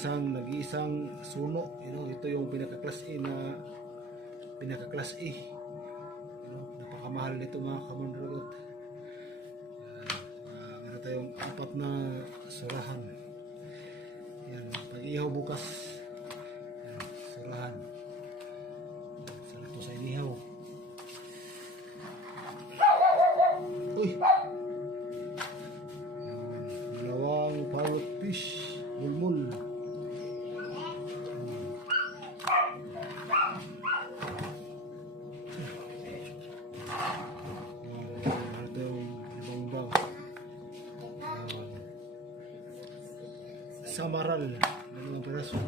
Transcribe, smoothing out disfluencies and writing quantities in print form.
isang nag-iisang suno. Ito yung pinaka-class A na pinaka-class A. Napakamahal nito mga kamandragot. Meron tayong 4 na surahan. Yan, pag-ihaw bukas. Yan, surahan. Sarap to sa inihaw. Uy! Dalawang parrot fish, mulmul. Ito yung ibang samaral, dalawang peraso.